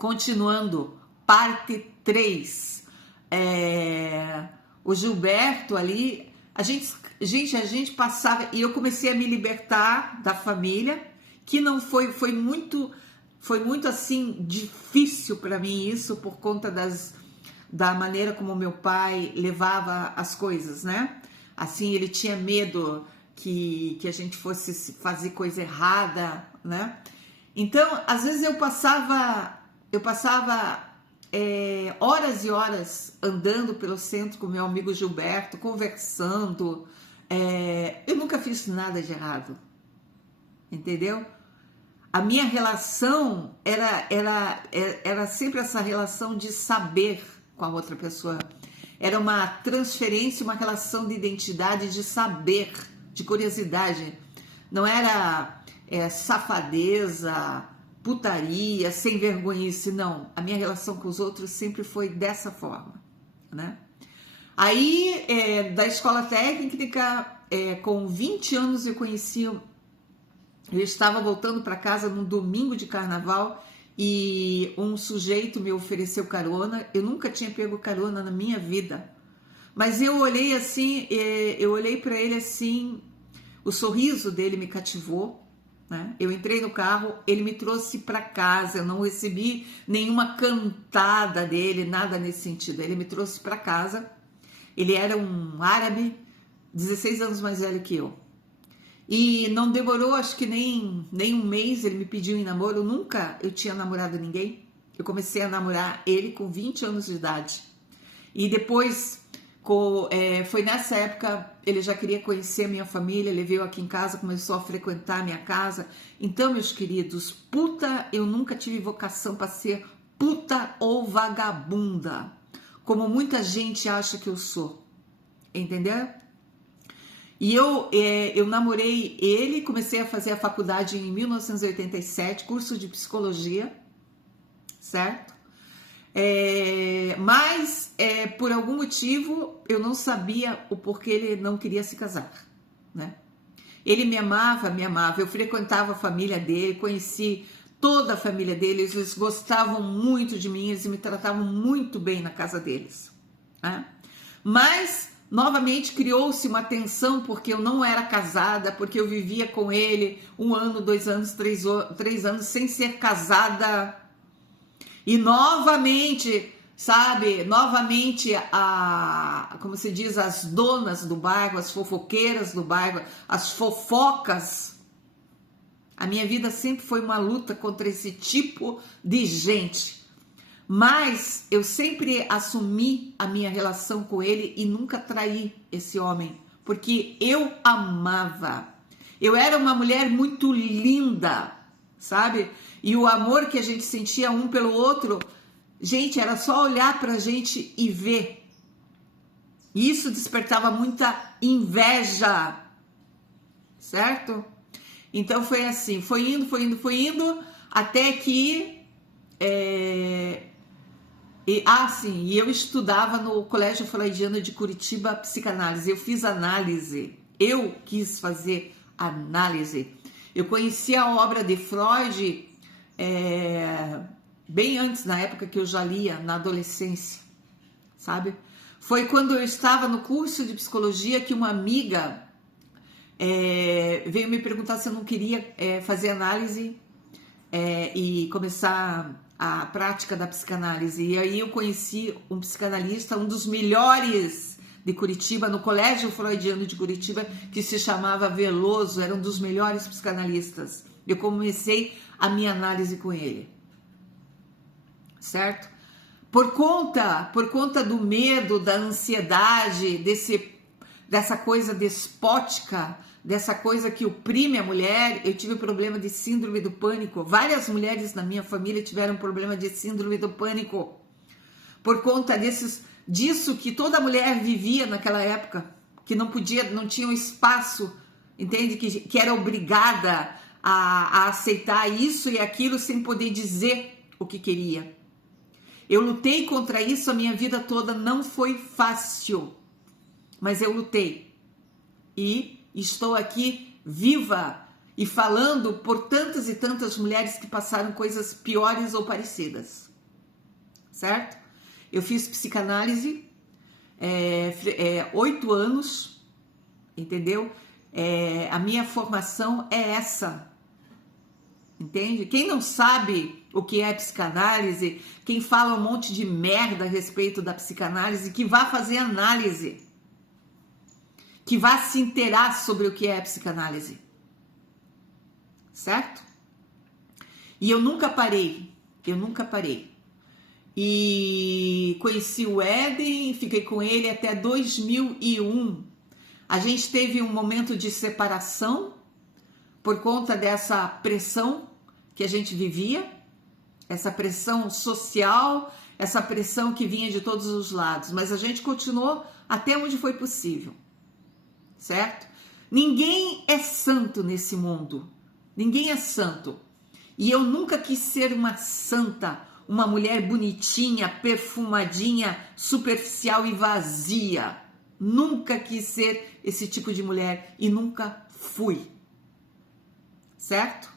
Continuando, parte 3. O Gilberto ali, a gente passava, e eu comecei a me libertar da família, que não foi muito assim difícil para mim isso, por conta da maneira como meu pai levava as coisas, né? Assim, ele tinha medo que a gente fosse fazer coisa errada, né? Então, às vezes eu passava horas e horas andando pelo centro com meu amigo Gilberto, conversando. Eu nunca fiz nada de errado, entendeu? A minha relação era sempre essa relação de saber com a outra pessoa. Era uma transferência, uma relação de identidade, de saber, de curiosidade. Não era safadeza, putaria, sem vergonhice, não. A minha relação com os outros sempre foi dessa forma, né? Aí, da escola técnica, com 20 anos eu estava voltando para casa num domingo de carnaval e um sujeito me ofereceu carona. Eu nunca tinha pego carona na minha vida, mas eu olhei assim, eu olhei para ele assim, o sorriso dele me cativou, né? Eu entrei no carro, ele me trouxe para casa, eu não recebi nenhuma cantada dele, nada nesse sentido. Ele me trouxe para casa. Ele era um árabe, 16 anos mais velho que eu. E não demorou, acho que nem um mês, ele me pediu em namoro. Eu tinha namorado ninguém. Eu comecei a namorar ele com 20 anos de idade. E depois, foi nessa época, ele já queria conhecer a minha família, ele veio aqui em casa, começou a frequentar a minha casa. Então, meus queridos, eu nunca tive vocação para ser puta ou vagabunda, como muita gente acha que eu sou, entendeu? E eu namorei ele, comecei a fazer a faculdade em 1987, curso de psicologia, certo? Mas por algum motivo eu não sabia o porquê ele não queria se casar, né? Ele me amava, eu frequentava a família dele, conheci toda a família dele, eles gostavam muito de mim, eles me tratavam muito bem na casa deles, né? Mas novamente criou-se uma tensão porque eu não era casada, porque eu vivia com ele 1 ano, 2 anos, 3 anos sem ser casada. E novamente, sabe, como se diz, as donas do bairro, as fofoqueiras do bairro, as fofocas. A minha vida sempre foi uma luta contra esse tipo de gente. Mas eu sempre assumi a minha relação com ele e nunca traí esse homem, porque eu amava. Eu era uma mulher muito linda, sabe? E o amor que a gente sentia um pelo outro, gente, era só olhar pra gente e ver. E isso despertava muita inveja, certo? Então foi assim, foi indo, até que... E eu estudava no Colégio Freudiano de Curitiba, psicanálise. Eu fiz análise, eu quis fazer análise. Eu conheci a obra de Freud bem antes, na época que eu já lia, na adolescência, sabe? Foi quando eu estava no curso de psicologia que uma amiga veio me perguntar se eu não queria fazer análise e começar a prática da psicanálise. E aí eu conheci um psicanalista, um dos melhores de Curitiba, no Colégio Freudiano de Curitiba, que se chamava Veloso, era um dos melhores psicanalistas. Eu comecei a minha análise com ele, certo? Por conta do medo, da ansiedade, dessa coisa despótica, dessa coisa que oprime a mulher, eu tive problema de síndrome do pânico. Várias mulheres na minha família tiveram problema de síndrome do pânico por conta disso que toda mulher vivia naquela época, que não tinha um espaço, entende? Que era obrigada a aceitar isso e aquilo sem poder dizer o que queria. Eu lutei contra isso a minha vida toda, não foi fácil, mas eu lutei. E estou aqui viva e falando por tantas e tantas mulheres que passaram coisas piores ou parecidas. certo? Eu fiz psicanálise 8 anos, entendeu? A minha formação é essa, entende? Quem não sabe o que é psicanálise, quem fala um monte de merda a respeito da psicanálise, que vá fazer análise, que vá se inteirar sobre o que é psicanálise, certo? E eu nunca parei. E conheci o Éden, fiquei com ele até 2001. A gente teve um momento de separação por conta dessa pressão que a gente vivia, essa pressão social, essa pressão que vinha de todos os lados, mas a gente continuou até onde foi possível, certo? Ninguém é santo nesse mundo, ninguém é santo. E eu nunca quis ser uma santa, uma mulher bonitinha, perfumadinha, superficial e vazia. Nunca quis ser esse tipo de mulher e nunca fui. Certo?